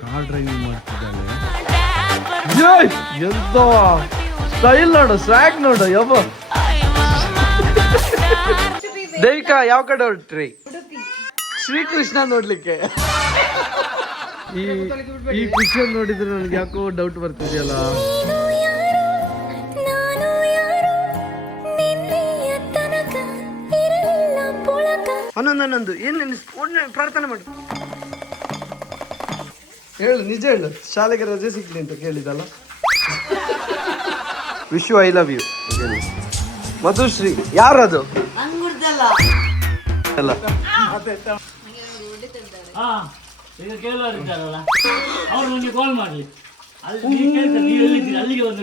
Car driving ಮಾಡ್ತಿದ್ದಾಳೆ. ಎಂತ style ನೋಡು, ಸ್ವ್ಯಾಗ್ ನೋಡು. ಯಬ್ಬ ದೇವಿಕಾ ಯಾವ ಕಡೆ ಹೊರಟ್ರಿ? ಶ್ರೀಕೃಷ್ಣ ನೋಡ್ಲಿಕ್ಕೆ. ಈ ಪಿಕ್ಚರ್ ನೋಡಿದ್ರೆ ನನಗೆ ಯಾಕೋ ಡೌಟ್ ಬರ್ತಿದೆಯಲ್ಲ. ಹನ್ನೊಂದು ಏನು ಪ್ರಾರ್ಥನೆ ಮಾಡು. ಹೇಳು, ನಿಜ ಹೇಳು. ಶಾಲೆಗೆ ರಜೆ ಸಿಗ್ಲಿ ಅಂತ ಕೇಳಿದಲ್ಲ. Wish you I love you. Madhushree ಯಾರದು? ಅಲ್ಲ ಈಗ ಕೇಳೋರಿದ್ದಾರಲ್ಲ ಅವ್ರು ನನಗೆ ಕಾಲ್ ಮಾಡಲಿ. ನೀವು ಎಲ್ಲಿದ್ದೀರಿ ಅಲ್ಲಿಗೆ ಒಂದು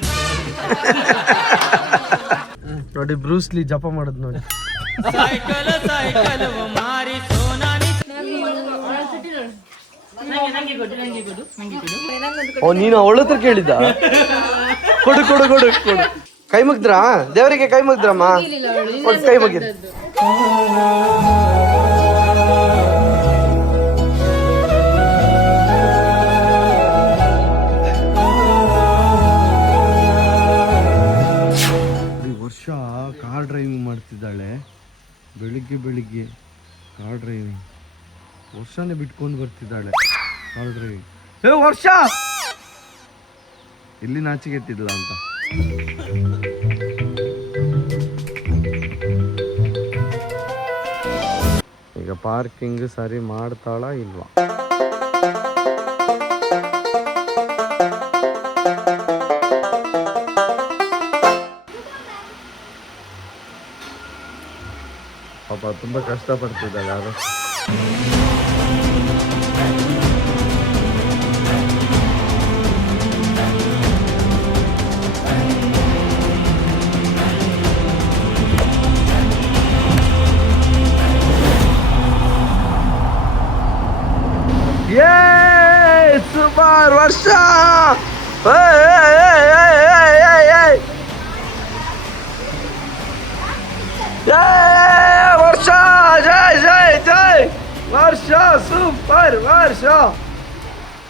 ನೋಡಿ ಬ್ರೂಸ್ಲಿ ಜಪ ಮಾಡೋದು ನೋಡಿ. ಓ ನೀನು ಅವಳ ಹತ್ರ ಕೇಳಿದ್ದ? ಕೊಡು ಕೊಡು ಕೊಡು ಕೊಡು. ಕೈ ಮುಗ್ದ್ರಾ ದೇವರಿಗೆ? ಕೈ ಮುಗ್ದ್ರಮ್ಮ? ಕೈ ಮುಗಿದ್. ವರ್ಷ ಕಾರ್ ಡ್ರೈವಿಂಗ್ ಮಾಡ್ತಿದ್ದಾಳೆ. ಬೆಳಿಗ್ಗೆ ಕಾರ್ ಡ್ರೈವಿಂಗ್ ವರ್ಷನೇ ಬಿಟ್ಕೊಂಡು ಬರ್ತಿದ್ದಾಳೆ. ಕಾರ್ ಡ್ರೈವಿಂಗ್ ವರ್ಷ ಇಲ್ಲಿ ನಾಚಿಗೆಟ್ಟಿಲ್ಲ ಅಂತ. ಈಗ ಪಾರ್ಕಿಂಗ್ ಸರಿ ಮಾಡ್ತಾಳ ಇಲ್ವಾ? ಪಾಪ ತುಂಬಾ ಕಷ್ಟಪಡ್ತಿದ್ದಾಳೆ ಯಾರು. ಸೂಪರ್ ವರ್ಷ. ವರ್ಷ ಜೈ ಜೈ ಜೈ ವರ್ಷ. ಸೂಪರ್ ವರ್ಷ.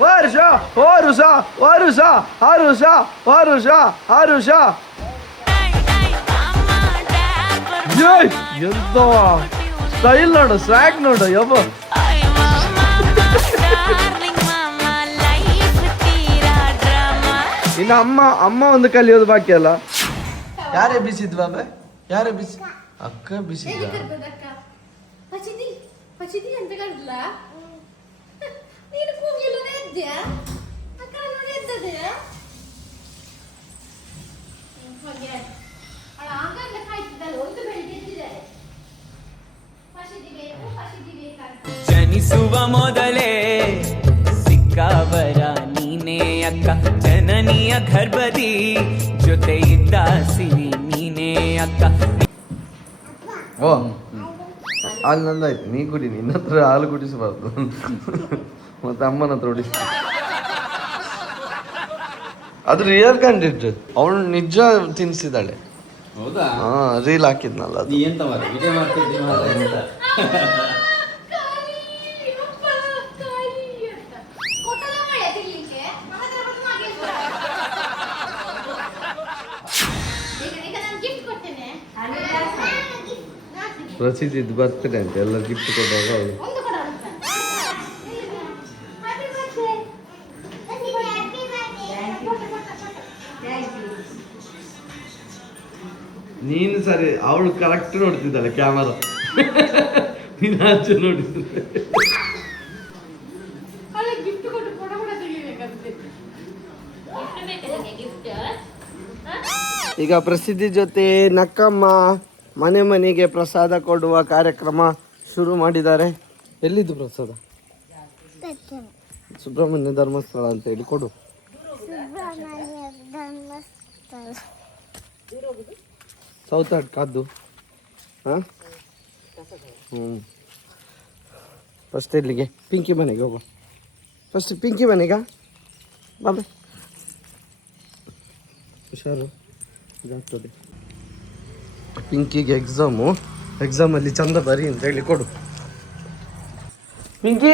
ವರ್ಷ ವರುಷ ವರುಷ ಹರುಷ ವರುಷ ಹರುಷ. ಎಂತ ಸ್ಟೈಲ್ ನೋಡು, ಸ್ವ್ಯಾಗ್ ನೋಡು. ಯಬ್ಬ ಇನ್ನು ಅಮ್ಮ ಒಂದು ಕಲಿಯೋದು ಬಾಕಿ ಅಲ್ಲ. ಯಾರೇ ಬಿಸಿದ್ ಬಾಬೆ? ಯಾರೇ ಬಿಸಿ? ಅಕ್ಕ ಬಿಸಿದ. ಜನಿಸುವ ಮೊದಲೇ ಸಿಕ್ಕವರ ನೀನೇ ಅಕ್ಕ. ಜನನಿಯ ಗರ್ಭದಿ ಜೊತೆ ಇದ್ದ ಸಿರಿ ನೀನೇ ಅಕ್ಕ. ಓ ಹಾಲು ನಂದಾಯ್ತು, ನೀ ಕುಡಿ. ನಿನ್ನ ಹತ್ರ ಹಾಲು ಕುಡಿಸಬಾರ್ದು, ಮತ್ತೆ ಅಮ್ಮನ ಹತ್ರ ಹೊಡಿಸ್. ಅದು ರಿಯಲ್ ಕಂಡಿಟ್ಟು ಅವಳು ನಿಜ ತಿನ್ಸಿದಾಳೆ. ಹೌದಾ? ಹಾ, ರೀಲ್ ಹಾಕಿದ್ನಲ್ಲ ಅದು. ಎಂತ ವಿಡಿಯೋ ಮಾಡ್ತಿದ್ದಿ? ಪ್ರಸಿದ್ಧ ಬರ್ತಾರೆ ಅಂತ ಎಲ್ಲ ಗಿಫ್ಟ್ ಕೊಡುವಾಗ ಅವಳು ನೀನು ಸರಿ. ಅವಳು ಕರೆಕ್ಟ್ ನೋಡ್ತಿದ್ದಾಳೆ ಕ್ಯಾಮರಾ, ನೀನು ಆಚೆ ನೋಡಿದ್ರೆ. ಈಗ ಪ್ರಸಿದ್ಧಿ ಜೊತೆ ನಕ್ಕಮ್ಮ ಮನೆ ಮನೆಗೆ ಪ್ರಸಾದ ಕೊಡುವ ಕಾರ್ಯಕ್ರಮ ಶುರು ಮಾಡಿದ್ದಾರೆ. ಎಲ್ಲಿದ್ದು ಪ್ರಸಾದ? ಸುಬ್ರಹ್ಮಣ್ಯ ಧರ್ಮಸ್ಥಳ ಅಂತ ಹೇಳಿ ಕೊಡು. ಸೌತಾಡ್ ಕಾದ್ದು. ಹಾಂ, ಫಸ್ಟ್ ಇಲ್ಲಿಗೆ ಪಿಂಕಿ ಮನೆಗೆ ಹೋಗುವ. ಫಸ್ಟ್ ಪಿಂಕಿ ಮನೆಗ ಬಾಬೆ. ಹುಷಾರು, ಇದಾಗ್ತದೆ. ಪಿಂಕಿಗೆ ಎಕ್ಸಾಮಲ್ಲಿ ಚಂದ ಬರಿ ಅಂತ ಹೇಳಿ ಕೊಡು. ಪಿಂಕಿ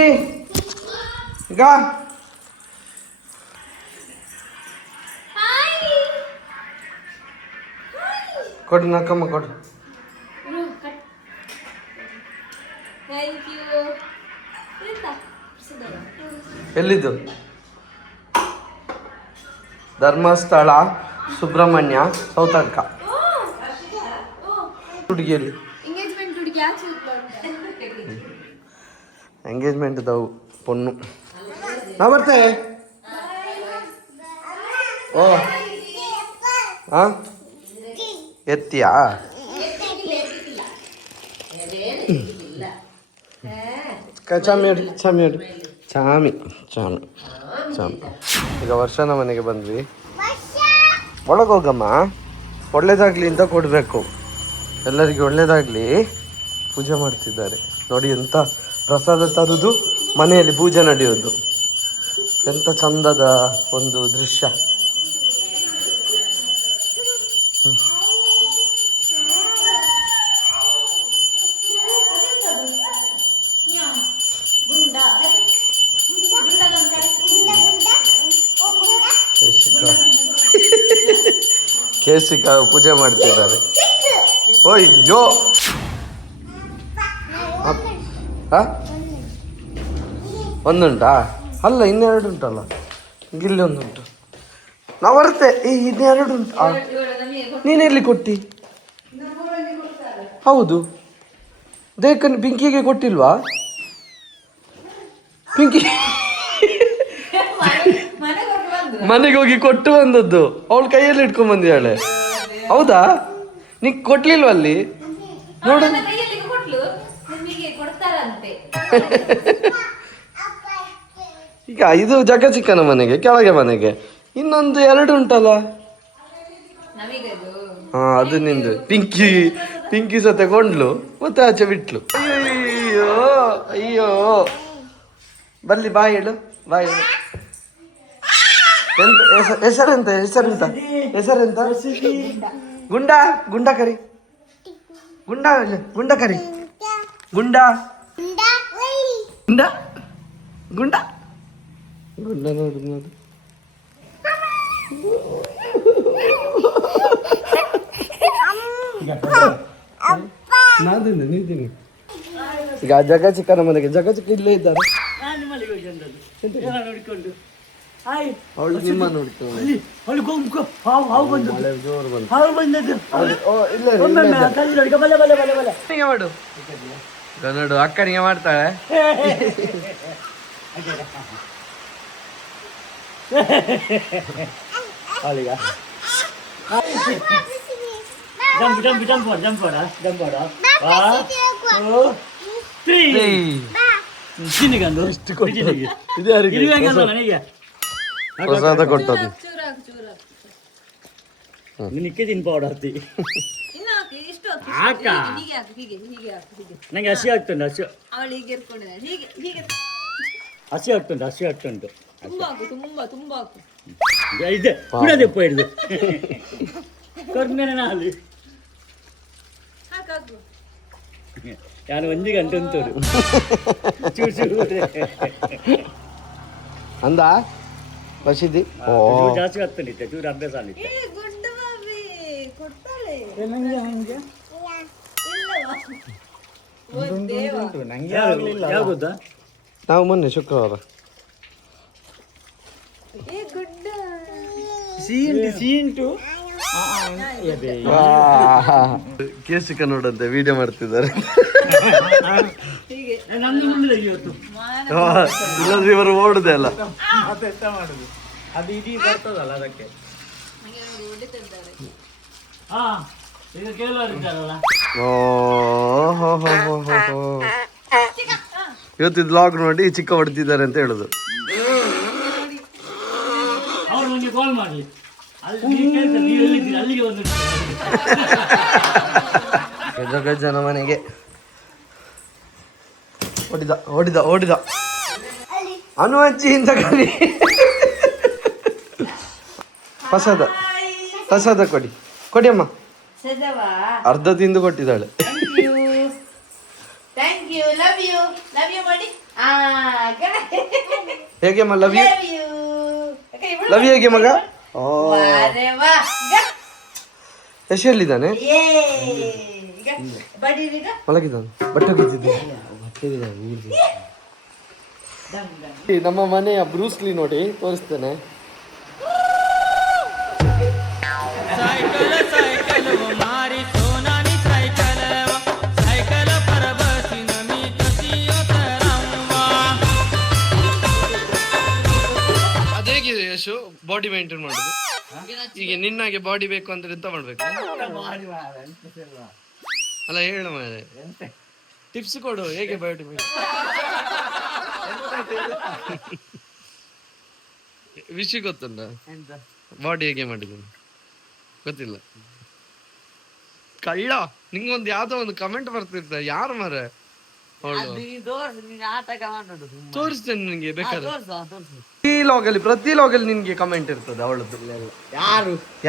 ಈಗ ಕೊಡು ನಕ್ಕಮ್ಮ ಕೊಡು. Thank you. ಎಲ್ಲಿದ್ದು? ಧರ್ಮಸ್ಥಳ ಸುಬ್ರಹ್ಮಣ್ಯ ಸೌತಡ್ಕ ಹುಡುಗಿಯಲ್ಲಿ ಎಂಗೇಜ್ಮೆಂಟ್ ಹುಡುಗಿ ಆಚೆ ಎಂಗೇಜ್ಮೆಂಟ್ ದವು ಪೊಣ್ಣು. ನಾ ಬರ್ತೆ. ಓ ಹಾ ಎತ್ತಿಯಾ? ಚಾಮಿ ಹೊಡಿ ಚಾಮಿ ಹೊಡಿ ಚಾಮಿ ಚಾಮಿ ಚಾಮಿ. ಈಗ ವರ್ಷನ ಮನೆಗೆ ಬಂದ್ವಿ. ಒಳಗೋಗಮ್ಮ. ಒಳ್ಳೇದಾಗ್ಲಿ ಅಂತ ಕೊಡಬೇಕು, ಎಲ್ಲರಿಗೆ ಒಳ್ಳೇದಾಗ್ಲಿ. ಪೂಜೆ ಮಾಡ್ತಿದ್ದಾರೆ ನೋಡಿ, ಎಂತ ಪ್ರಸಾದ ತರುವುದು ಮನೆಯಲ್ಲಿ ಪೂಜೆ ನಡೆಯೋದು. ಎಂತ ಚಂದದ ಒಂದು ದೃಶ್ಯ. ಕೇಸಿಕ ಪೂಜೆ ಮಾಡ್ತಿದ್ದಾರೆ. ಓಯ್ಯೋ ಒಂದುಂಟಾ? ಅಲ್ಲ ಇನ್ನೆರಡು ಉಂಟಲ್ಲ, ಇಲ್ಲಿ ಒಂದುಂಟು. ನಾವು ಬರುತ್ತೆ. ಇನ್ನೆರಡು ಉಂಟು. ನೀನೆಲ್ಲಿ ಕೊಟ್ಟಿ? ಹೌದು, ದೇಕನ್ ಪಿಂಕಿಗೆ ಕೊಟ್ಟಿಲ್ವಾ? ಪಿಂಕಿ ಮನೆಗೆ ಹೋಗಿ ಕೊಟ್ಟು ಬಂದದ್ದು, ಅವಳು ಕೈಯಲ್ಲಿ ಇಟ್ಕೊಂಡ್ ಬಂದಿದ್ದಾಳೆ. ಹೌದಾ? ನೀ ಕೊಟ್ಲಿಲ್ವ ಅಲ್ಲಿ? ನೋಡು, ಈಗ ಇದು ಜಗಚಿಕ್ಕನ ಮನೆಗೆ, ಕೆಳಗೆ ಮನೆಗೆ ಇನ್ನೊಂದು ಎರಡು ಉಂಟಲ್ಲ. ಹಾ, ಅದು ನಿಂದು. ಪಿಂಕಿ ಸತೆ ಕೊಂಡ್ಲು ಮತ್ತೆ ಆಚೆ ಬಿಟ್ಲು. ಅಯ್ಯೋ ಅಯ್ಯೋ. ಬರ್ಲಿ, ಬಾಯ್ ಹೇಳು, ಬಾಯ್ ಹೇಳು. ಎಂತ ಹೆಸರೆಂತ? ಹೆಸರೆಂತ? ಗುಂಡ. ಗುಂಡ ಕರಿ. ಗುಂಡ ಗುಂಡ ಕರಿ. ಗುಂಡ ಗುಂಡ ಗುಂಡ ಗುಂಡ. ನೋಡು ನೋಡು. ನಾದಿನಿ ನೀದಿನಿ. ಈಗ ಜಗಚಿಕ್ಕನ ಮನೆಗೆ ಜಗಚಿಕ್ಕ ಇಲ್ಲೇ ಇದ್ದಾರೆ. ನೋಡಿಕೊಂಡು ಅವಳು ನಿಮ್ಮ ನೋಡ್ಕೊಂಡು ಮಾಡು. ನೋಡು, ಅಕ್ಕನಿಗೆ ಮಾಡ್ತಾಳೆ. ಪ್ರಸಾದ ಕೊಟ್ಟದ್ದು ನಿನಕ್ಕೆ ತಿನ್ಪಾಡಾರ್ತಿ. ನಂಗೆ ಹಸಿ ಆಗ್ತುಂಟು, ಹಸಿ ಆಗ್ತುಂಟು. ಇದೆ ಕುಡದೆಪ್ಪ ಹಿಡಿದು ಕೊರ್ಮೇನ ಅಲ್ಲಿ ನಾನು 1 ಗಂಟೆ ಉಂಟು ಅಂದ ಬಸಿದಿ. ಜಾಸ್ತಿ ಆಗ್ತಾನಿತ್ತೆ, ಚೂರು ಅಭ್ಯಾಸ ಆಗಿತ್ತೆ. ಯಾವ್ದು? ನಾವು ಮೊನ್ನೆ ಶುಕ್ರವಾರ ಕೇಸಿಕ ನೋಡಂತೆ ವಿಡಿಯೋ ಮಾಡ್ತಿದ್ದಾರೆ. ಇಲ್ಲಾಂದ್ರೆ ಇವರು ಓಡುದೇ ಅಲ್ಲ. ಅದು ಇದೀ ಬರ್ತದಲ್ಲ ಅದಕ್ಕೆ. ಈಗ ಕೇಳೋರಿದ್ದಾರಲ್ಲ, ಇವತ್ತು ಬ್ಲಾಗ್ ನೋಡಿ ಚಿಕ್ಕ ಹೊಡೆದಿದ್ದಾರೆ ಅಂತ ಹೇಳುದು. ಅವ್ರು ನಿಮಗೆ ಕಾಲ್ ಮಾಡಲಿ, ನೀವು ಎಲ್ಲಿದ್ದೀರಿ ಅಲ್ಲಿಗೆ ಒಂದು ಗಜನ ಮನೆಗೆ ಹೊಡಿದ ಅನುವಜ್ಜಿಯಿಂದ ಕರಿ. ಪ್ರಸಾದ ಕೊಡಿ ಅಮ್ಮ. ಅರ್ಧ ತಿಂದು ಕೊಟ್ಟಿದ್ದಾಳೆ. ಹೇಗೆ ಅಮ್ಮ? ಲವ್ ಯು ಹೇಗೆ ಮಗ? ಯಶಲ್ಲಿದ್ದಾನೆ ಮಲಗಿದ್ದಾನೆ ಬಟ್ಟೆ ಹೋಗಿದ್ದಿದ್ದೆ ನಮ್ಮ ಮನೆಯ ಬ್ರೂಸ್ಲಿ ನೋಡಿ ತೋರಿಸ್ತೇನೆ. ಅದೇಗಿದೆ ಯಶು ಬಾಡಿ ಮೇಂಟೈನ್ ಮಾಡುದು. ಈಗ ನಿನ್ನಾಗೆ ಬಾಡಿ ಬೇಕು ಅಂದ್ರೆ ಎಂತ ಮಾಡ್ಬೇಕು ಅಲ್ಲ ಹೇಳ ಮೇಲೆ ಟಿಪ್ಸ್ ಕೊಡು ಹೇಗೆ ಬಾಡಿ ವಿಷಯ ಗೊತ್ತುಂಟ ಬಾಡಿ ಹೇಗೆ ಮಾಡಿದ್ದೀನಿ ಗೊತ್ತಿಲ್ಲ. ಕಳ್ಳ ನಿಂಗೊಂದು ಯಾವ್ದೋ ಒಂದು ಕಮೆಂಟ್ ಬರ್ತಿರ್ತ ಯಾರು ಮಾರ ತೋರಿಸ್ತೇನೆ ನಿನ್ಗೆ ಬೇಕಾದ್ರೆ. ಪ್ರತಿ ಲಾಗಲ್ಲಿ ನಿನ್ಗೆ ಕಮೆಂಟ್ ಇರ್ತದೆ ಅವಳದ್ದು.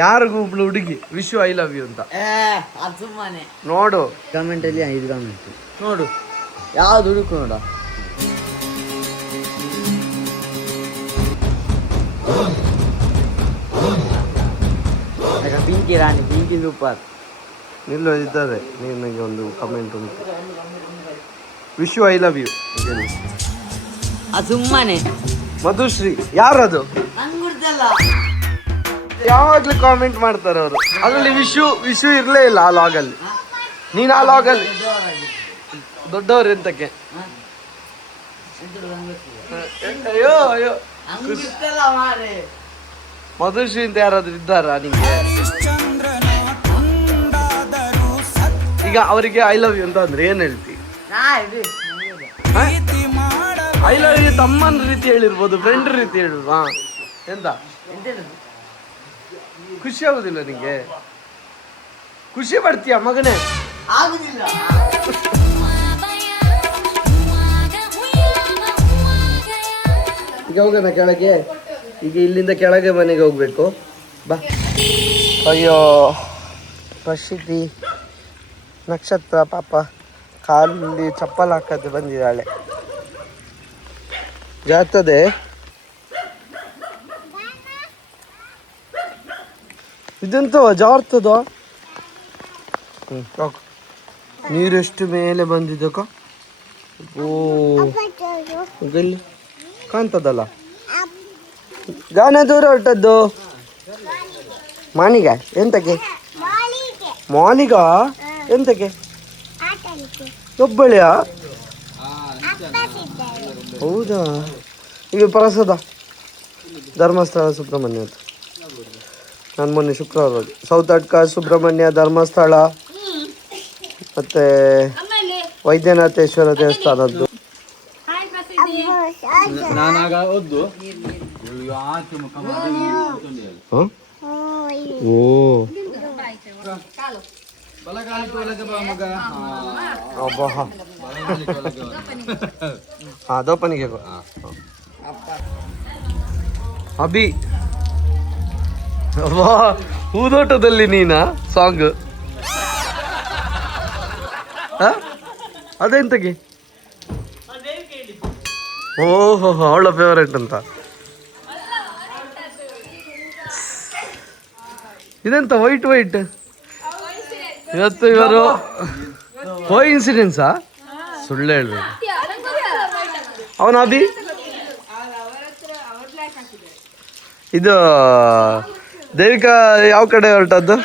ಯಾರಿಗೂ ಒಬ್ಳು ಹುಡುಗಿ ವಿಶ್ ಐ ಲವ್ ಯು ಅಂತ ನೋಡು ಕಮೆಂಟ್ ಅಲ್ಲಿ 5 ಕಮೆಂಟ್ ನೋಡು ಯಾವ್ದು ಹುಡುಕು ನೋಡ. ಪಿಂಕಿ ರಾಣಿ ಪಿಂಕಿ ಸೂಪರ್ ನಿಲ್ಲ ಇದ್ದಾರೆ. ನಿನಗೆ ಒಂದು ಕಮೆಂಟ್ ಉಂಟು ವಿಶ್ ಐ ಲವ್ ಯು ಅದು ಸುಮ್ಮನೆ ಮಧುಶ್ರೀ ಯಾರದು ಯಾವಾಗ್ಲೂ ಕಾಮೆಂಟ್ ಮಾಡ್ತಾರೆ ಅವರು. ಅದರಲ್ಲಿ ವಿಶು ಇರ್ಲೇ ಇಲ್ಲ ಆ ಲಾಗಲ್ಲಿ. ನೀನ್ ಆ ಲಾಗಲ್ಲಿ ದೊಡ್ಡವರು ಎಂತಕ್ಕೆ ಅಯ್ಯೋ ಅಯ್ಯೋ ಮಧುಶ್ರೀ ಅಂತ ಯಾರಾದ್ರೂ ಇದ್ದಾರಾ ನಿಂಗೆ? ಈಗ ಅವರಿಗೆ ಐ ಲವ್ ಯು ಅಂತ ಅಂದ್ರೆ ಏನ್ ಹೇಳ್ತಿ? ಐ ಲವ್ ಯು ತಮ್ಮನ ರೀತಿ ಹೇಳಿರ್ಬೋದು, ಫ್ರೆಂಡ್ ರೀತಿ ಹೇಳಿಲ್ವಾ? ಎಂತ ಖುಷಿ ಆಗುದಿಲ್ಲ ನಿಂಗೆ? ಖುಷಿ ಪಡ್ತೀಯ ಮಗನೇ? ಈಗ ಹೋಗೋಣ ಕೆಳಗೆ. ಈಗ ಇಲ್ಲಿಂದ ಕೆಳಗೆ ಮನೆಗೆ ಹೋಗ್ಬೇಕು ಬಾ. ಅಯ್ಯೋ ಪ್ರಸಿದ್ಧಿ ನಕ್ಷತ್ರ ಪಾಪ ಕಾಲಲ್ಲಿ ಚಪ್ಪಲ್ ಹಾಕದೆ ಬಂದಿದ್ದಾಳೆ. ಜಾತದೆ ಇದೆಂತ ಜಾರ್ತದ. ನೀರೆಷ್ಟು ಮೇಲೆ ಬಂದಿದ್ದಕ್ಕ. ಓ ಇಲ್ಲಿ ಕಾಣ್ತದಲ್ಲ ಗಾನ ದೂರ ಹೊರಟದ್ದು. ಮಾನಿಗ ಎಂತಕ್ಕೆ? ಮಾಲಿಗ ಎಂತಕ್ಕೆ? ಒಬ್ಬಳೆಯಾ? ಹೌದಾ? ಈಗ ಪ್ರಸಾದ ಧರ್ಮಸ್ಥಳ ಸುಬ್ರಹ್ಮಣ್ಯ ಅಂತ ನಾನು ಮೊನ್ನೆ ಶುಕ್ರವಾರ ಹೋಗಿ ಸೌತಡ್ಕ ಸುಬ್ರಹ್ಮಣ್ಯ ಧರ್ಮಸ್ಥಳ ಮತ್ತೆ ವೈದ್ಯನಾಥೇಶ್ವರ ದೇವಸ್ಥಾನದ್ದು. ನಾನಾಗ ಒದ್ದು ಓ ದೋಪನಿಗೆ ಅಭಿ ಹೂದೋಟದಲ್ಲಿ ನೀನಾ ಸಾಂಗ್ ಅದೆಂತಗೆ? ಓಹೋ ಅವಳ ಫೇವರೇಟ್ ಅಂತ. ಇದೆಂತ ವೈಟ್ ವೈಟ್ ಇವತ್ತು ಇವರು ಇನ್ಸಿಡೆನ್ಸಾ? ಸುಳ್ಳು ಹೇಳ್ಬೇಕು. ಅವನ ಅಭಿ ಇದು ದೇವಿಕಾ ಯಾವ ಕಡೆ ಹೊರಟದ್ದು?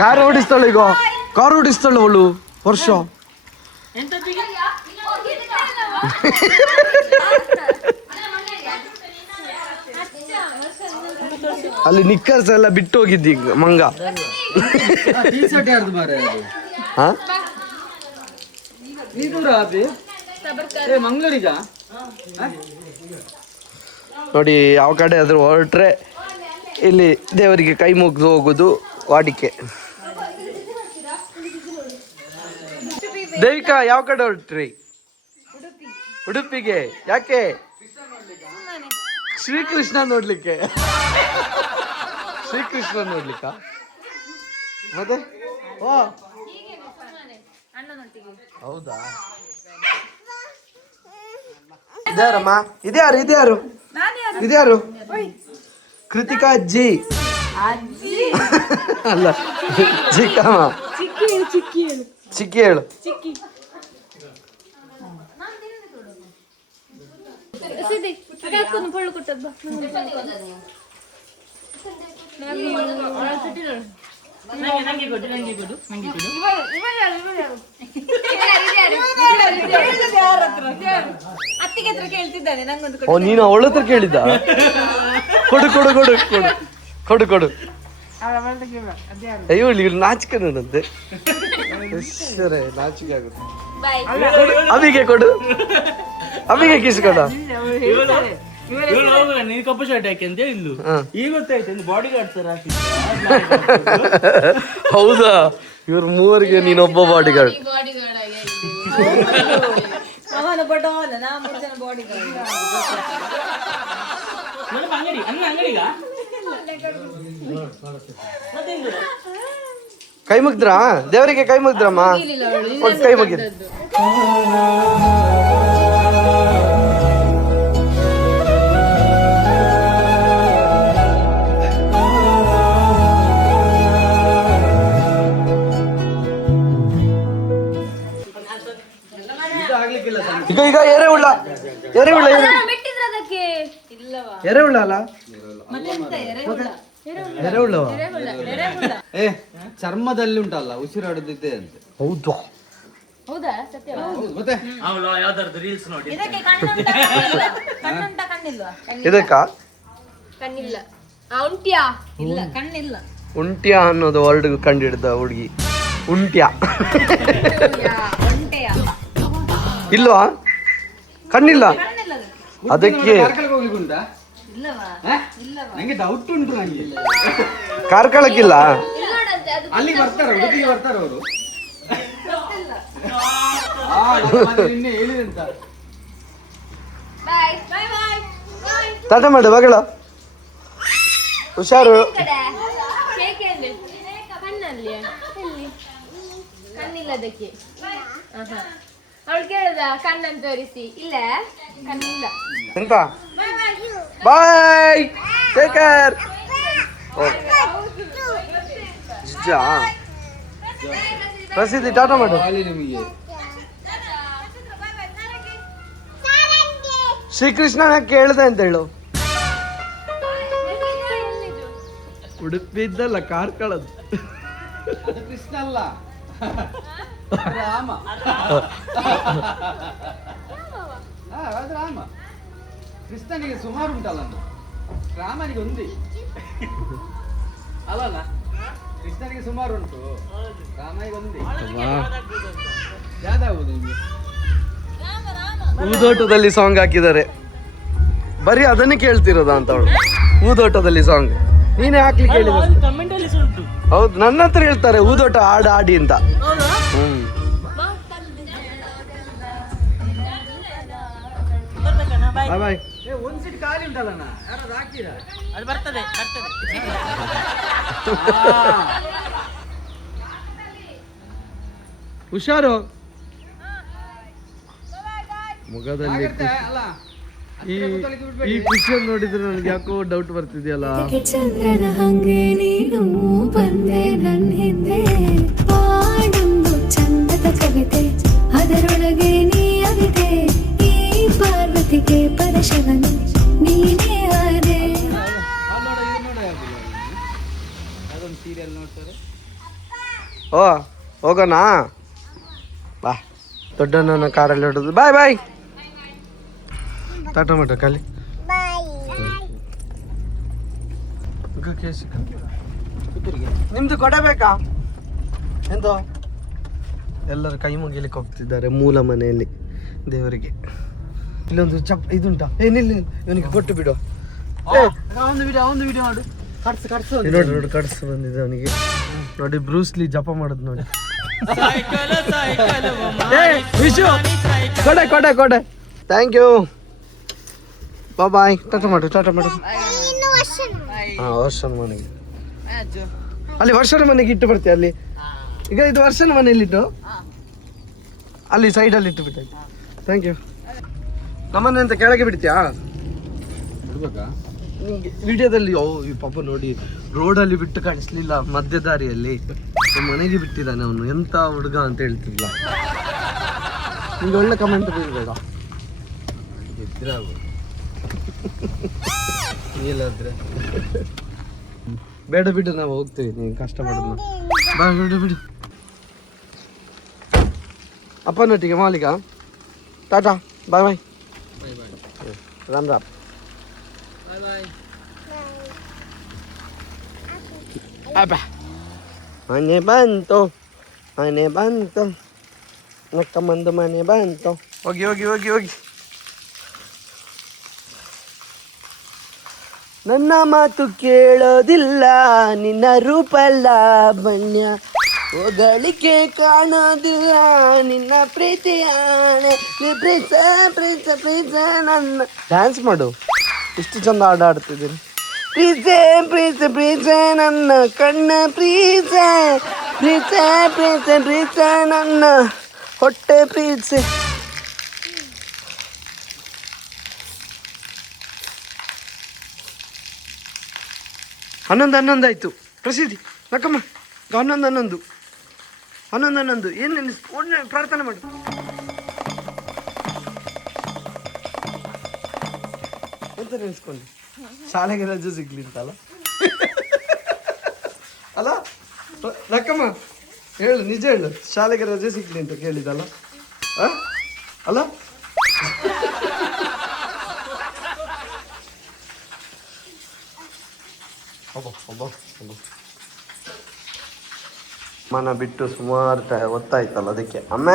ಕಾರ್ ಓಡಿಸ್ತಾಳೆ ಈಗ. ಕಾರ್ ಓಡಿಸ್ತಾಳೆ ಅವಳು ವರ್ಷ. ಅಲ್ಲಿ ನಿಕ್ಕರ್ಸ್ ಎಲ್ಲ ಬಿಟ್ಟು ಹೋಗಿದ್ದಿ ಮಂಗ. ನೋಡಿ ಯಾವ ಕಡೆ ಆದ್ರೂ ಹೊರಟ್ರೆ ಇಲ್ಲಿ ದೇವರಿಗೆ ಕೈ ಮುಗಿದು ಹೋಗುದು ವಾಡಿಕೆ. ದೇವಿಕಾ ಯಾವ ಕಡೆ ಹೊರಟ್ರಿ? ಉಡುಪಿಗೆ. ಯಾಕೆ? ಶ್ರೀಕೃಷ್ಣ ನೋಡ್ಲಿಕ್ಕೆ. ಶ್ರೀಕೃಷ್ಣ ನೋಡ್ಲಿಕ್ಕ ಮತ್ತೆ? ಹೌದಾ? ಇದ್ಯಾರಮ್ಮ? ಇದ್ಯಾರು ಕೃತಿಕಾ ಅಜ್ಜಿ ಅಲ್ಲ ಚಿಕ್ಕಮ್ಮ. ಚಿಕ್ಕಿ ಹೇಳು. ನಂಗೆ ಕೊಡು. ಅತ್ತಿಗೆ ಹತ್ರ ಕೇಳ್ತಿದ್ದಾನೆ ನಂಗೊಂದು ಓ ನೀನು ಅವಳ ಹತ್ರ ಕೇಳಿದ್ದ? ಕೊಡು ಕೊಡು ಕೊಡು ಕೊಡು ಕೊಡು ಕೊಡು. ಅಯ್ಯೋ ಇವ್ರು ನಾಚಿಕೆ ನನ್ನಂತೆ. ನಾಚಿಕೆ ಆಗುತ್ತೆ. ಅವಿಗೆ ಕೊಡು. ಅವಿಗೆ ಕಿಸ್ ಕೊಡ. ನೀನು ಕಪ್ಪು ಶರ್ಟ್ ಹಾಕಿ ಅಂತ ಇಲ್ಲು ಈಗ ಗೊತ್ತಾಯ್ತು ಬಾಡಿ ಗಾರ್ಡ್ ತರ ಹಾಕಿ. ಹೌದಾ? ಇವ್ರ ಮೂವರಿಗೆ ನೀನೊಬ್ಬ ಬಾಡಿ ಗಾರ್ಡ್. ಕೈ ಮುಗ್ದ್ರಾ? ದೇವರಿಗೆ ಕೈ ಮುಗ್ದ್ರಮ್ಮ? ಕೈ ಮುಗಿದ್. ಈಗ ಎರೆಹುಳ ಎರೆಹುಳ ಅಲ್ಲ? ಎರೆಹುಳವ? ಚರ್ಮದಲ್ಲಿ ಉಂಟಲ್ಲ ಉಸಿರಾಡದಿದೆ ಅಂತ. ಹೌದು. ಮತ್ತೆ ಯಾವ್ದಾರ್ದು ರೀಲ್ಸ್ ನೋಡಿ. ಇದಕ್ಕ ಕಣ್ಣಿಲ್ಲ. ಉಂಟ್ಯ ಅನ್ನೋದು ವರ್ಡ್ ಕಂಡಿಡ್ದ ಹುಡುಗಿ. ಉಂಟ್ಯ ಇಲ್ವಾ? ಕಣ್ಣಿಲ್ಲ ಅದಕ್ಕೆ. ನಂಗೆ ಡೌಟ್ ಉಂಟು. ನಂಗೆ ಕಾರ್ಕಳಕ್ಕಿಲ್ಲ. ಅಲ್ಲಿ ಬರ್ತಾರ ಹುಡುಗಿಗೆ ಬರ್ತಾರ ಅವರು. ನಿನ್ನೆ ಹೇಳಿದಂತ ತಟ ಮಾಡು ಮಗಳ. ಹುಷಾರು. ಕಣ್ಣಿಲ್ಲ ಅದಕ್ಕೆ. ಅವಳು ಕೇಳುದ ಕಣ್ಣನ್ನು ತೋರಿಸಿ. ಇಲ್ಲ ಕಣ್ಣಿಲ್ಲ. ಎಂತ? ಬಾಯ್, ಟೇಕ್ ಕೇರ್. ಜಿಜ್ಜಾ ಪ್ರಸಿದ್ಧಿ ಟಾಟಾ ಮಾಡು. ನಿಮಗೆ ಶ್ರೀಕೃಷ್ಣ ಕೇಳ್ದೆ ಅಂತ ಹೇಳು. ಉಡುಪಿದ್ದಲ್ಲ ಕಾರ್ಕಳದ್ದು. ಅದು ಕೃಷ್ಣ ಅಲ್ಲ, ರಾಮ. ಅದು ರಾಮ. ಕೃಷ್ಣನಿಗೆ ಸುಮಾರು ಉಂಟಲ್ಲ, ರಾಮನಿಗೆ ಒಂದೇ ಅಲ್ಲ. ಕೃಷ್ಣನಿಗೆ ಸುಮಾರು ಉಂಟು, ರಾಮನಿಗೆ ಒಂದೇ. ಯಾವ್ದಾವುದು ನಿಮಗೆ? ಊದೋಟದಲ್ಲಿ ಸಾಂಗ್ ಹಾಕಿದ್ದಾರೆ, ಬರೀ ಅದನ್ನೇ ಕೇಳ್ತಿರೋದ ಅಂತ ಅವಳು. ಊದೋಟದಲ್ಲಿ ಸಾಂಗ್ ನೀನೇ ಹಾಕ್ಲಿಕ್ಕೆ ಹೇಳಿದ. ಕಮೆಂಟ್ ಅಲ್ಲಿ ಉಂಟು. ಹೌದು, ನನ್ನ ಹತ್ರ ಹೇಳ್ತಾರೆ ಊದೋಟ ಆಡ ಆಡಿ ಅಂತ. ಬಾಯ್ ಬಾಯ್. ಒಂದ್ ಸೀಟ್ ಖಾಲಿ ಉಂಟಲ್ಲ, ಯಾರಾದ್ರು ಹಾಕಿರಾ? ಅದು ಬರ್ತದೆ. ಹುಷಾರು. ಮುಖದಲ್ಲಿ ಅಲ್ಲ, ಈ ಪಿಕ್ಚರ್ ನೋಡಿದ್ರೆ ನನಗೆ ಯಾಕೋ ಡೌಟ್ ಬರ್ತಿದೆಯಲ್ಲ. ಚಂದ್ರನ ಹಂಗೆ ನೀನು ಬಂದೆ ನನ್ನ ಹಿಂದೆ, ಹಾಡೊಂದು ಚಂದದ ಕವಿತೆ, ಅದರೊಳಗೆ ನೀ ಅವಿದೆ. ಈ ಪಾರ್ವತಿಗೆ ಪರಶವನು ನೀನೇ ಆದೆ. ಅದೊಂದು ಸೀರಿಯಲ್ ನೋಡ್ತಾರೆ. ಓ ಹೋಗೋಣ ಬಾ. ದೊಡ್ಡನ ಕಾರಲ್ಲಿ ಹೊಡೋದು. ಬಾಯ್ ಬಾಯ್. ಟಾಟಾ ಮಾಡ ಖಾಲಿ. ನಿಮ್ದು ಕೊಡಬೇಕಾ ಎಂತ? ಎಲ್ಲರೂ ಕೈ ಮುಗಿಲಿಕ್ಕೆ ಹೋಗ್ತಿದ್ದಾರೆ ಮೂಲ ಮನೆಯಲ್ಲಿ ದೇವರಿಗೆ. ಇಲ್ಲೊಂದು ಇದುಂಟಾ? ನಿಲ್ಲಿ, ಇವನಿಗೆ ಕೊಟ್ಟು ಬಿಡು. ಒಂದು ವಿಡಿಯೋ ಮಾಡು. ನೋಡಿ ನೋಡಿ ಕಟ್ಸ್ ಬಂದಿದೆ ಅವನಿಗೆ. ನೋಡಿ ಬ್ರೂಸ್ಲಿ ಜಪ ಮಾಡೋದು ನೋಡಿ. ವಿಶು ಕೊಡೆ ಕೊಡೆ ಕೊಡೆ. Thank you. ಬಾಯ್. ಟಾಟಾ ಮಾಡು. ಹಾ, ವರ್ಷನ ಮನೆಗೆ. ಅಲ್ಲಿ ವರ್ಷನ ಮನೆಗೆ ಇಟ್ಟು ಬರ್ತೀಯ ಅಲ್ಲಿ. ಈಗ ಇದು ವರ್ಷನ ಮನೆಯಲ್ಲಿ ಇಟ್ಟು ಅಲ್ಲಿ ಸೈಡಲ್ಲಿ ಇಟ್ಟು ಬಿಟ್ಟಾಯ್ತು. Thank you. ನಮ್ಮನ್ನ ಅಂತ ಕೆಳಗೆ ಬಿಡ್ತೀಯಾ? ಬಿಡ್ಬೇಕಾ? ನಿಂಗೆ ವಿಡಿಯೋದಲ್ಲಿ ಈ ಪಾಪ ನೋಡಿ ರೋಡಲ್ಲಿ ಬಿಟ್ಟು ಕಾಣಿಸ್ಲಿಲ್ಲ, ಮಧ್ಯ ದಾರಿಯಲ್ಲಿ ನಮ್ಮ ಮನೆಗೆ ಬಿಟ್ಟಿದ್ದಾನೆ ಅವನು. ಎಂತ ಹುಡುಗ ಅಂತ ಹೇಳ್ತಿಲ್ಲ. ನಿಂಗೆ ಒಳ್ಳೆ ಕಮೆಂಟ್ ಬೀಳ್ಬೇಡ. ಇದ್ರೆ ನೀಲಾದ್ರೆ ಬೇಡ ಬಿಡು, ನಾವು ಹೋಗ್ತೀವಿ. ನೀನು ಕಷ್ಟ ಮಾಡೋದು ಬಾ, ಬಿಡು ಬಿಡು. ಅಪ್ಪನೊಟ್ಟಿಗೆ ಮಾಲಿಕ ಟಾಟಾ, ಬಾಯ್ ಬಾಯ್. ರಾಮ್ ರಾಮ್. ಅಬ್ಬ ಮನೆ ಬಂತು, ಮನೆ ಬಂತು, ನಕ್ಕಮ್ಮಂದು ಮನೆ ಬಂತು. ಹೋಗಿ ಹೋಗಿ ಹೋಗಿ ಹೋಗಿ. ನನ್ನ ಮಾತು ಕೇಳೋದಿಲ್ಲ, ನಿನ್ನ ರೂಪ ಲಾವಣ್ಯ ಹೊಗಳಿಕೆ ಕಾಣೋದಿಲ್ಲ, ನಿನ್ನ ಪ್ರೀತಿಯ ಪ್ರೀತ ಪ್ರೀತ ಪ್ರೀತ ನನ್ನ. ಡ್ಯಾನ್ಸ್ ಮಾಡು, ಇಷ್ಟು ಚಂದ ಆಡ್ತಿದ್ದೀನಿ. ಪ್ರೀತೆ ಪ್ರೀತೆ ಪ್ರೀತೆ ನನ್ನ ಕಣ್ಣ ಪ್ರೀತೆ, ಪ್ರೀತೆ ಪ್ರೀತೆ ಪ್ರೀತೆ ನನ್ನ ಹೊಟ್ಟೆ ಪ್ರೀತೆ. ಹನ್ನೊಂದು ಆಯ್ತು ಪ್ರಸಿದ್ಧಿ ನಕ್ಕಮ್ಮ. 11 ಏನು ಒಳ್ಳೆ ಪ್ರಾರ್ಥನೆ ಮಾಡು. ಎಂತ ನೆನೆಸ್ಕೊಂಡು ಶಾಲೆಗೆ ರಜೆ ಸಿಗ್ಲಿ ಅಂತಲ್ಲ ಅಲ್ಲ ನಕ್ಕಮ್ಮ? ಹೇಳು, ನಿಜ ಹೇಳು, ಶಾಲೆಗೆ ರಜೆ ಸಿಗ್ಲಿ ಅಂತ ಕೇಳಿದಲ್ಲ ಅಲ್ಲ? ಮನ ಬಿಟ್ಟು ಸುಮಾರು ಹೊತ್ತಾಯ್ತಲ್ಲ, ಅದಕ್ಕೆ ಅಮ್ಮ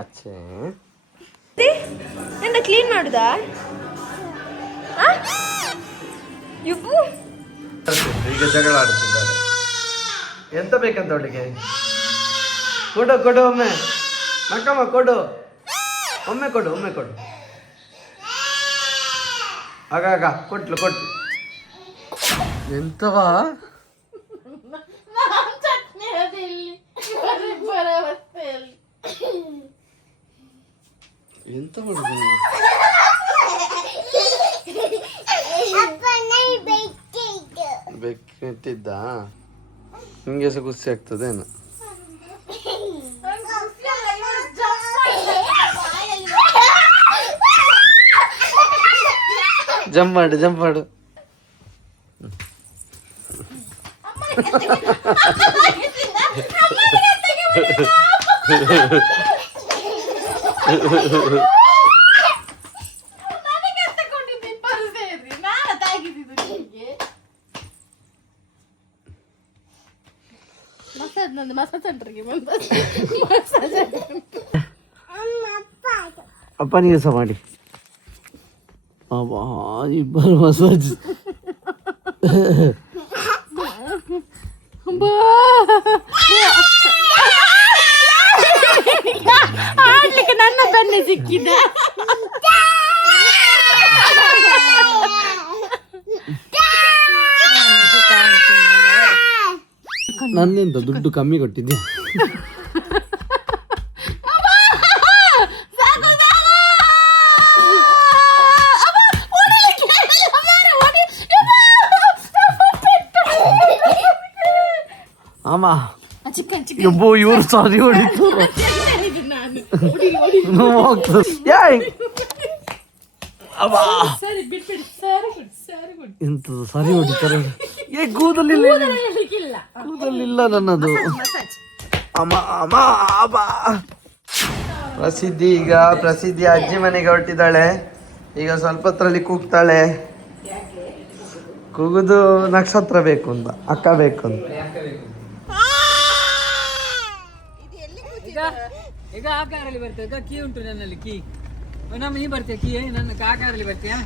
ಅಚ್ಚೆ ಎಂತ ಕ್ಲೀನ್ ಮಾಡುದಾ? ಈಗ ಜಗಳ ಆಡ್ತಿದ್ದಾರೆ. ಎಂತ ಬೇಕಂತ ಅವಳಿಗೆ? ಕೊಡು ಕೊಡು ಒಮ್ಮೆ ನಕ್ಕಮ್ಮ, ಕೊಡು ಒಮ್ಮೆ, ಕೊಡು ಒಮ್ಮೆ ಕೊಡು. ಆಗ ಕೊಟ್ಲು. ಎಂತವಾ ಎಂತ ಮಾಡುದು? ಬೆಕ್ಕಿಟ್ಟಿದ್ದ ನಿಂಗೆ ಸಹ ಖುಷಿ ಆಗ್ತದೇನು? ಜಂಪ್ ಮಾಡು. ಅಪ್ಪನಿಗೆ ಸಹ ಮಾಡಿ. ಇಬ್ಬರು ಮಸಾಜ್. ಆಡ್ಲಿಕ್ಕೆ ನನ್ನ ಬೆನ್ನೆ ಸಿಕ್ಕಿದೆ. ನನ್ನೆಂತ ದುಡ್ಡು ಕಮ್ಮಿ ಕೊಟ್ಟಿದ್ದೆ. ಅಮ್ಮ ಯಬ್ಬೋ, ಇವ್ರು ಸಾರಿ ಹೊಡಿತು. ಎಂತದು ಸಾರಿ ಹೊಡಿತಾರೆ? ಕೂದಲಿಲ್ಲ ನನ್ನದು. ಅಮ್ಮ ಅಮ್ಮ ಅಮ್ಮ. ಪ್ರಸಿದ್ಧಿ ಅಜ್ಜಿ ಮನೆಗೆ ಹೊರಟಿದ್ದಾಳೆ. ಈಗ ಸ್ವಲ್ಪ ಹೊತ್ತರಲ್ಲಿ ಕೂಗ್ತಾಳೆ. ಕೂಗುದು ನಕ್ಷತ್ರ ಬೇಕು ಅಂತ, ಅಕ್ಕ ಬೇಕು ಅಂತ. ಈಗ ಆ ಕಾರಲ್ಲಿ ಬರ್ತೇವೆ. ಕೀ ಉಂಟು ನನ್ನಲ್ಲಿ, ಕೀ ನಮ್ಮ ನೀ ಬರ್ತೀಯ? ಕೀ ನನ್ನ ಆ ಕಾರಲ್ಲಿ ಬರ್ತೀಯಾ?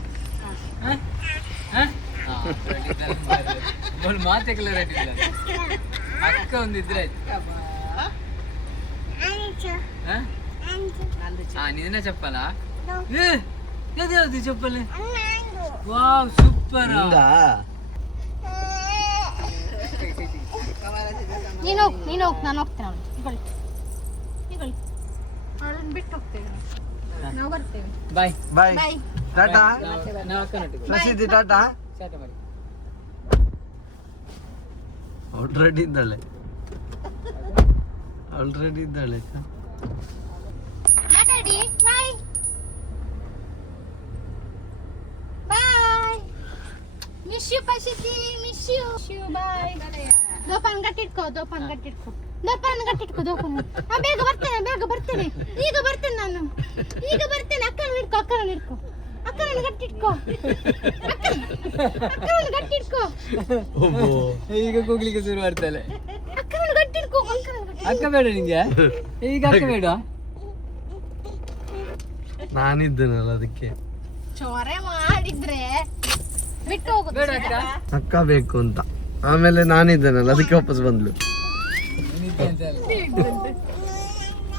ಮಾತೆ ಕಲರ್ ಆಯ್ತಿಲ್ಲ. ಅಕ್ಕ ಒಂದಿದ್ರೆ ನಿನ್ನ ಚಪ್ಪಲ? ಯಾವ್ದು ಚಪ್ಪಲ್? Wow, super. ನೀನು ಹೋಗ್ ನಾನು ಹೋಗ್ತೇನೆ ಅವಳು ಇಗೊಳ್ಳಿ ಅವಳನ್ನು ಬಿಟ್ಟು ಹೋಗ್ತೇವೆ ನಾವು ಬರ್ತೇವೆ ಬಾಯ್ ಬಾಯ್ ಬಾಯ್ ಟಾಟಾ ನಾವು ಅಕ್ಕನೊಟ್ಟಿಗೆ ಪ್ರಸಿದ್ಧಿ ಟಾಟಾ ಚಾಟ ಮಾಡಿ ಆಲ್ರೆಡಿ ಇದ್ದಾಳೆ ಮಾತಾಡಿ ಬಾಯ್ ಬಾಯ್ ಮಿಸ್ ಯು ಪಶಿತಿ ಮಿಸ್ ಯು ಬಾಯ್ ದೋಪಾನ್ ಗಟ್ಟಿಟ್ಕೋ ಬೇಗ ಬರ್ತೇನೆ ಈಗ ಬರ್ತೇನೆ ನಾನು ಅಕ್ಕನ ಹಿಡ್ಕೋ ಅಕ್ಕನ ಗಟ್ಟಿಟ್ಕೋ ಈಗ ಕೂಗ್ಲಿಕ್ಕೆ ಶುರು ಮಾಡ್ತಾಳೆ ಅಕ್ಕನ ಗಟ್ಟಿಟ್ಕೋ ಅಕ್ಕ ಬೇಡ ನಿಂಗೆ ಈಗ ಅಕ್ಕ ಬೇಡ ನಾನಿದ್ದೇನಲ್ಲ ಅದಕ್ಕೆ ಚೊರೆ ಮಾಡಿದ್ರೆ ಬಿಟ್ಟು ಹೋಗುದು ಬೇಡ ಅಕ್ಕ ಅಕ್ಕ ಬೇಕು ಅಂತ ಆಮೇಲೆ ನಾನಿದ್ದೇನಲ್ಲ ಅದಕ್ಕೆ ವಾಪಸ್ ಬಂದ್ಲು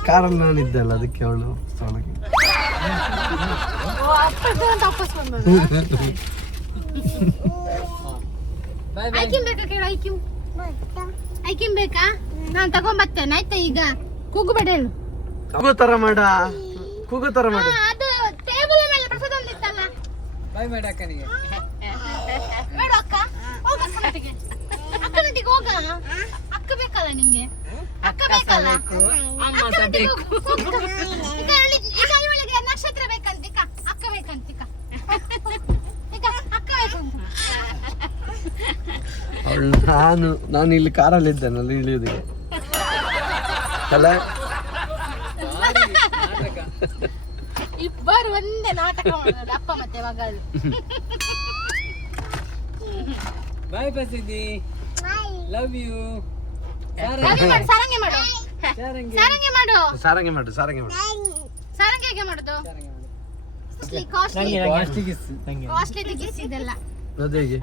ಕಾರಲ್ಲಿ ನಾನಿದ್ದೆ ಅಲ್ಲ ಅದಕ್ಕೆ ಅವಳು ಸ್ಥಳಕ್ಕೆ ವಾಪಸ್ ಬಂದ ಬಾಯ್ ಬಾಯ್ ಐಕಿಮ್ ಬೇಕಾ ಕೇಳು ಐಕಿಮ್ ಬೇಕಾ ನಾನು ತಗೊಂಬರ್ತೇನೆ ಆಯ್ತಾ ಈಗ ಕೂಗಬೇಡ ಹೇಳು ಕೂಗು ತರ ಮಾಡ ಅದು ಟೇಬಲ್ ಮೇಲೆ ಪ್ರಸಾದ ಒಂದಿತ್ತಲ್ಲ ಬಾಯ್ ಮಾಡಿ ಅಕ್ಕನಿಗೆ ಬೇಡ ಅಕ್ಕ ಹೋಗ ಅಕ್ಕನೊಟ್ಟಿಗೆ ಹೋಗ ಅಕ್ಕ ಬೇಕಲ್ಲ ನಿಂಗೆ ಅಕ್ಕ ಬೇಕಲ್ಲ ಅಕ್ಕನೊಟ್ಟಿಗೆ ಹೋಗು. ಈಗ ಇವಳಿಗೆ ನಕ್ಷತ್ರ ಬೇಕಂತ ಅಕ್ಕ ಬೇಕಂತ ಈಗ ಅಕ್ಕ ಬೇಕಂತ ಅವಳು ನಾನು ಇಲ್ಲಿ ಕಾರಲ್ಲಿ ಇದ್ದೇನಲ್ಲ ಇಳಿಯೋದಿಗೆ ಅಲ್ಲ ಇಬ್ಬರು ಒಂದೇ ನಾಟಕ ಮಾಡೋದು ಅಪ್ಪ ಮತ್ತೆ ಮಗಳು ಬಾಯ್ ಪ್ರಸಿದ್ಧಿ ಲವ್ ಯು ಸಾರಂಗಿ ಮಾಡು ಸಾರಂಗಿ ಮಾಡು ಸಾರಂಗಿ ಹೇಗೆ ಮಾಡುದು ಕಾಸ್ಟ್ಲಿ ಗಿಸ್ ಇದೆಲ್ಲ ಅದು ಹೇಗೆ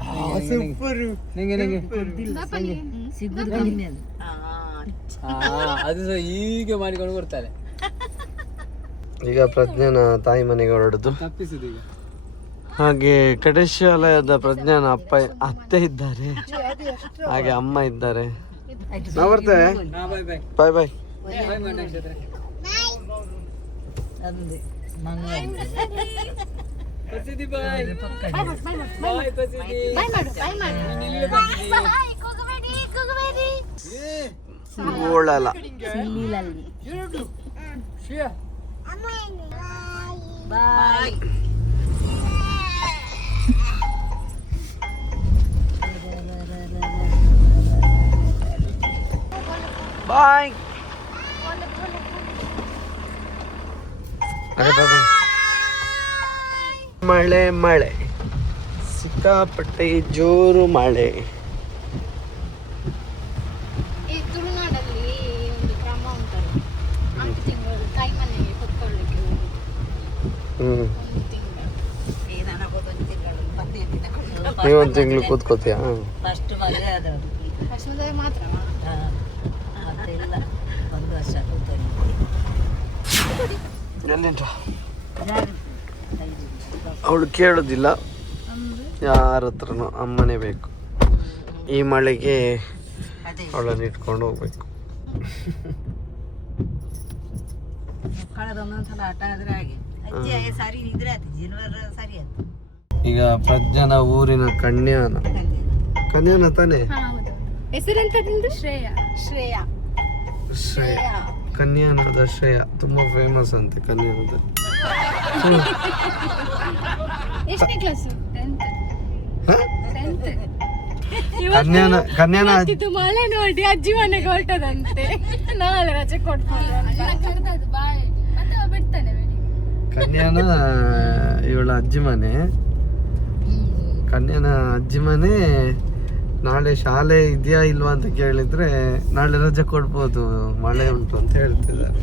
ಅದು ಸಹ ಹೀಗೆ ಮಾಡಿಕೊಂಡು ಕೊಡ್ತಾರೆ ಈಗ ಪ್ರಜ್ಞಾನ ತಾಯಿ ಮನೆಗೆ ಹೊರಡುದು ತಪ್ಪಿಸುದು ಈಗ ಹಾಗೆ ಕಡೇಶಾಲಯದ ಪ್ರಜ್ಞಾನ ಅತ್ತೆ ಇದ್ದಾರೆ ಹಾಗೆ ಅಮ್ಮ ಇದ್ದಾರೆ ನಾವು ಬರ್ತೇವೆ ಬಾಯ್ ಬಾಯ್ ಬಾಯ್ ಬಾಯ್ ಬಾಯ್ ಮಾಡಿ ನಕ್ಷತ್ರ ಪ್ರಸಿದ್ಧಿ ಬಾಯ್ ಬಾಯ್ ಪ್ರಸಿದ್ಧಿ ಕೂಗಬೇಡಿ ಓಳಲ್ಲ ಬಾಯ್ ಮಳೆ ಸಿಕ್ಕಾಪಟ್ಟೆ ಜೋರು ಮಳೆ ಈ ತುಳುನಾಡಲ್ಲಿ ಒಂದು ಕ್ರಮ ಉಂಟಲ್ಲ 8 ತಿಂಗಳು ತಾಯಿ ಮನೆಗೆ ಕುತ್ಕೊಳ್ಳಿಕ್ಕೆ ಹ್ಮ್ ಒಂದು ತಿಂಗಳು ನೀವೊಂದು ತಿಂಗಳು ಕೂತ್ಕೋತೀಯ ಫಸ್ಟ್ ಮದುವೆ ಮಾತ್ರ ಎಲ್ಲಿಂಟ ಅವಳು ಕೇಳೋದಿಲ್ಲ ಯಾರ ಹತ್ರನೂ ಅಮ್ಮನೇ ಬೇಕು ಈ ಮಳೆಗೆ ಅವಳನ್ನು ಇಟ್ಕೊಂಡು ಹೋಗ್ಬೇಕು ಈಗ ಪ್ರಜ್ಞಾನ ಊರಿನ ಕನ್ಯಾನ ತಾನೇ ಹೆಸರೆಂತ ನಿಂದು ಶ್ರೇಯಾ ಶ್ರೇಯ ಕನ್ಯಾನದ ಶ್ರೇಯ ತುಂಬಾ ಫೇಮಸ್ ಅಂತೆ ಕನ್ಯಾನದಲ್ಲಿ ಎಷ್ಟನೇ ಕ್ಲಾಸ್ ಕನ್ಯಾನ ಮಳೆ ನೋಡಿ ಅಜ್ಜಿ ಮನೆಗೆ ಹೊರಟದಂತೆ ನಾಳೆ ರಜೆ ಕೊಡ್ತಾರೆ ಬಿಡ್ತಾನೆ ಕನ್ಯಾನ ಇವಳ ಅಜ್ಜಿ ಮನೆ ಕನ್ಯಾನ ಅಜ್ಜಿ ಮನೆ ನಾಳೆ ಶಾಲೆ ಇದೆಯಾ ಇಲ್ವಾ ಅಂತ ಕೇಳಿದ್ರೆ ನಾಳೆ ರಜೆ ಕೊಡ್ಬೋದು ಮಳೆ ಉಂಟು ಅಂತ ಹೇಳ್ತಿದ್ದಾರೆ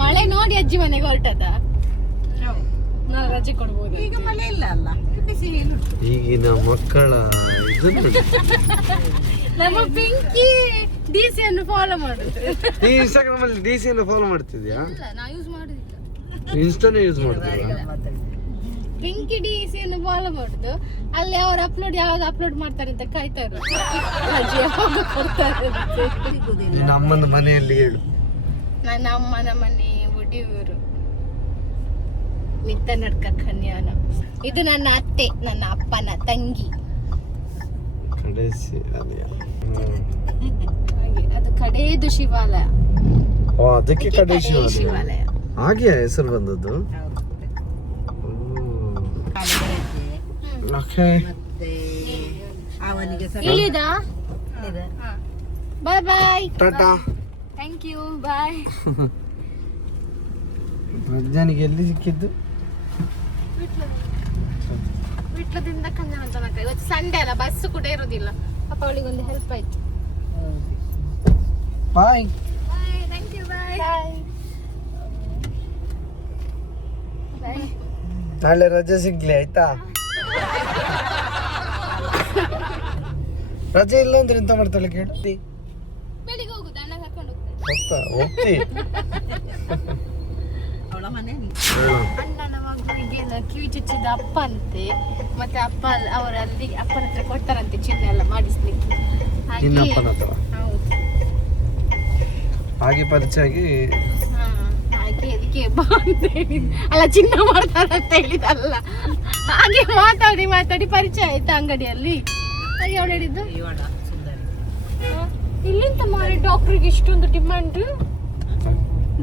ಮಳೆ ನೋಡಿ ಅಜ್ಜಿ ಮನೆಗೆ ಹೊರಟದ ನಾಳೆ ರಜೆ ಕೊಡ್ಬೋದು ಈಗ ಮಳೆ ಇಲ್ಲ ಅಲ್ಲ ಈಗಿನ ಮಕ್ಕಳ ಇದು ನೋಡಿ. ನಮ್ಮ ಪಿಂಕಿ ಡಿಸಿ ಅನ್ನು ಫಾಲೋ ಮಾಡುದು ಈ ಇನ್ಸ್ಟಾಗ್ರಾಮ್ ಅಲ್ಲಿ DC ಅನ್ನು ಫಾಲೋ ಮಾಡ್ತಿದ್ಯಾ ನಾ ಯೂಸ್ ಮಾಡುದಿಲ್ಲ ಇನ್ಸ್ಟಾನೇ ಯೂಸ್ ಮಾಡ್ತೀಯಾ ಪಿಂಕಿ ಡಿಸಿಯನ್ನು ಫಾಲೋ ಮಾಡುದು, ಅಲ್ಲಿ ಅವ್ರು ಯಾವ್ದು ಅಪ್ಲೋಡ್ ಮಾಡ್ತಾರೆ ಅಂತ ಕಾಯ್ತಾ ಇರೋದು. ರಜೆ ಯಾವಾಗ ಕೊಡ್ತಾರೆ ಅಂತ. ನಿನ್ನ ಅಮ್ಮನ ಮನೆಯಲ್ಲಿ ಹೇಳು. ನನ್ನ ಅಮ್ಮನ ಮನೆ ಒಡಿಯೂರು, ನಿತ್ತ ನಡ್ಕ ಕನ್ಯಾನ. ಇದು ನನ್ನ ಅತ್ತೆ, ನನ್ನ ಅಪ್ಪನ ತಂಗಿ. ಹಾಗೆ ಅದು ಕಡೆಯದು ಶಿವಾಲಯ. ಅದಕ್ಕೆ ಕಡೆ ಶಿವಾಲಯ. ಹಾಗೆ ಹೆಸರು ಬಂದದ್ದು. ಇಲ್ಲಿದಾ? ಬಾಯ್ ಬಾಯ್, ಟಾಟಾ, ಥ್ಯಾಂಕ್ ಯು, ಬಾಯ್. ಪ್ರಜ್ಞಾನಿಗೆ ಎಲ್ಲಿ ಸಿಕ್ಕಿದ್ದು? ವಿಟ್ಲದಿಂದ ಕಂಜನ ತನಕ. ಇವತ್ತು ಸಂಡೇ ಅಲ್ಲ, ಬಸ್ ಕೂಡ ಇರೋದಿಲ್ಲ. ಪಾಪ ಅವಳಿಗೆ ಒಂದು ಹೆಲ್ಪ್ ಆಯ್ತು. ಬಾಯ್. ಬಾಯ್, ಥ್ಯಾಂಕ್ ಯು, ಬಾಯ್. ಬಾಯ್. ನಾಳೆ ರಜೆ ಸಿಗ್ಲಿ ಆಯ್ತಾ? ರಜೆ ಇಲ್ಲ ಅಂದ್ರೆ ಎಂತ ಮಾಡ್ತಾಳೆ ಕೇಳ್ತಿ? ಬೆಳಿಗ್ಗೆ ಹೋಗುದು, ಅಣ್ಣ ಕರ್ಕೊಂಡು ಹೋಗ್ತಾರೆ. ಹೋಗ್ತಿ ಅಣ್ಣನ ಮಗುವಿಗೆ ಕಿವಿ ಚುಚ್ಚಿದ ಅಪ್ಪ ಅಂತೆ. ಮತ್ತೆ ಅಪ್ಪ ಅವರಲ್ಲಿ ಅಪ್ಪನ ಹತ್ರ ಕೊಡ್ತಾರಂತೆ ಚಿನ್ನ ಎಲ್ಲ ಮಾಡಿಸ್ಲಿಕ್ಕೆ. ನಿನ್ನ ಅಪ್ಪನ ಹತ್ರ ಹೌದು. ಹಾಗೆ ಪರಿಚಯ ಆಗಿ ಹಾಗೆ ಅದಕ್ಕೆ ಬಾ ಅಂತ ಹೇಳಿದ್. ಅಲ್ಲ, ಚಿನ್ನ ಮಾಡ್ತಾರಂತ ಹೇಳಿದಲ್ಲ, ಹಾಗೆ ಮಾತಾಡಿ ಮಾತಾಡಿ ಪರಿಚಯ ಆಯ್ತು ಅಂಗಡಿಯಲ್ಲಿ. ಹಾಗೆ ಅವಳು ಹೇಳಿದ್ದು, ಇಲ್ಲಿಂತ ಮಾಡಿ ಡಾಕ್ಟ್ರಿಗೆ ಇಷ್ಟೊಂದು ಡಿಮ್ಯಾಂಡ್.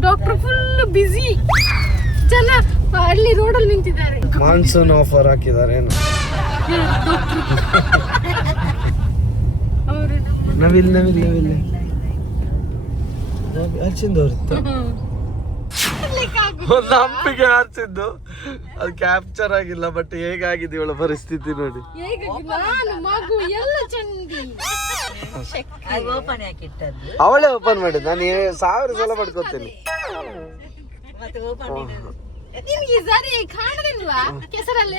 ಡಾಕ್ಟರ್ ಫುಲ್ ಬಿಸಿ, ಜನ ಅಲ್ಲಿ ರೋಡಲ್ಲಿ ನಿಂತಿದ್ದಾರೆ. ಮಾನ್ಸೂನ್ ಆಫರ್ ಹಾಕಿದ್ದಾರೆ ಏನು? ಅವರು ನವಿಲ್ ಹಚ್ಚಿಂದವ್ರಿತ್ತು, ಒಂದು ಹಂಪಿಗೆ ಹಾರಿಸಿದ್ದು, ಅದು ಕ್ಯಾಪ್ಚರ್ ಆಗಿಲ್ಲ. ಬಟ್ ಹೇಗಾಗಿದೆ ಇವಳ ಪರಿಸ್ಥಿತಿ ನೋಡಿ. ನಾನು ಮಗು ಎಲ್ಲ ಚಂದಿ. ಅವಳೇ ಓಪನ್ ಮಾಡಿದ್ದು, ನಾನು 1000 ಸಲ ಪಡ್ಕೋತೀನಿ. ನಿಮ್ಗೆ ಸರಿ ಕಾಣದಿಲ್ವಾ ಕೆಸರಲ್ಲಿ?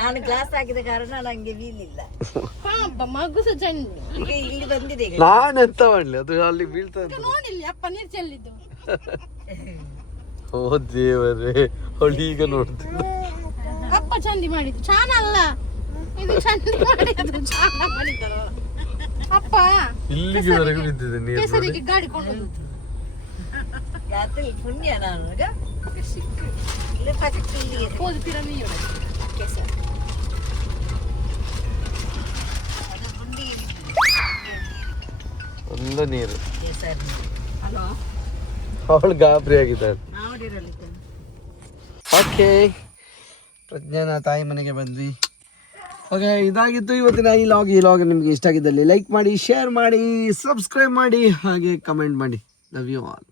ನಾನು ಗ್ಲಾಸ್ ಹಾಕಿದ ಕಾರಣ ನಂಗೆ ಬೀಳಿಲ್ಲ. ಪಾಪ ಮಗು ಸಹ ಚಂದಿ. ಈಗ ಇಲ್ಲಿ ಬಂದಿದೆ. ನಾನು ಎಂತ ಮಾಡ್ಲಿ, ಅದು ಅಲ್ಲಿ ಬೀಳ್ತದೆ. ನೋಡಿಲ್ಲ ಅಪ್ಪ ನೀರ್ ಚೆಲ್ಲಿದ್ದು. ಓ ದೇವರೇ, ಅವಳು ಈಗ ನೋಡ್ತೀನಿ. ಅಪ್ಪ ಚಂದಿ ಮಾಡಿದ್ದು, ಚಾನ ಅಲ್ಲ ಇದು, ಚಂದಿ ಮಾಡಿದ್ದು, ಚಾನ ಮಾಡಿದ್ದಲ್ಲ ಅಪ್ಪ. ಇಲ್ಲಿಗೆವರೆಗೂ ಬಿದ್ದಿದೆ ನೀರು. ಕೆಸರಿಗೆ ಗಾಡಿ ಕೊಂಡು ಪುಣ್ಯ ನಾನು ಇಲ್ಲ ಪಕ್ಕಕ್ಕೆ ಇಲ್ಲಿಗೆ ಹೋಗ್ತೀರ ನೀವು ಕೆಸರು. ಒಂದು ನೀರು. ಹಲೋ, ಅವಳು ಗಾಬರಿ ಆಗಿದ್ದಾಳೆ. ನೋಡಿರಲಿ. ಓಕೆ, ಪ್ರಜ್ಞಾನ ತಾಯಿ ಮನೆಗೆ ಬಂದ್ವಿ. ಓಕೆ, ಇದಾಗಿತ್ತು ಇವತ್ತಿನ ಈ ಲಾಗ್ ನಿಮಗೆ ಇಷ್ಟ ಆಗಿದ್ದಲ್ಲಿ ಲೈಕ್ ಮಾಡಿ, ಶೇರ್ ಮಾಡಿ, ಸಬ್ಸ್ಕ್ರೈಬ್ ಮಾಡಿ, ಹಾಗೆ ಕಮೆಂಟ್ ಮಾಡಿ. Love you all.